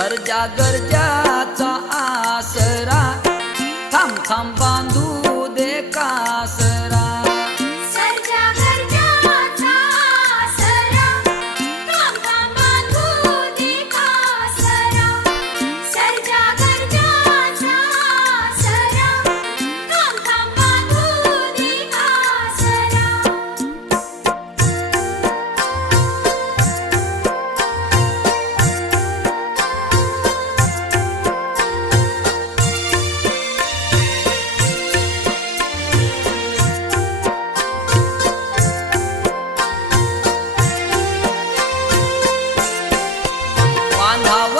गरजा गरजाचा आसरा, थांब थांब बांधू दे कासरा. सर्जा गरजाचा आसरा, थांब थांब बांधू दे कासरा. सर्जा गरजाचा आसरा, थांब थांब बांधू दे कासरा. बांधाव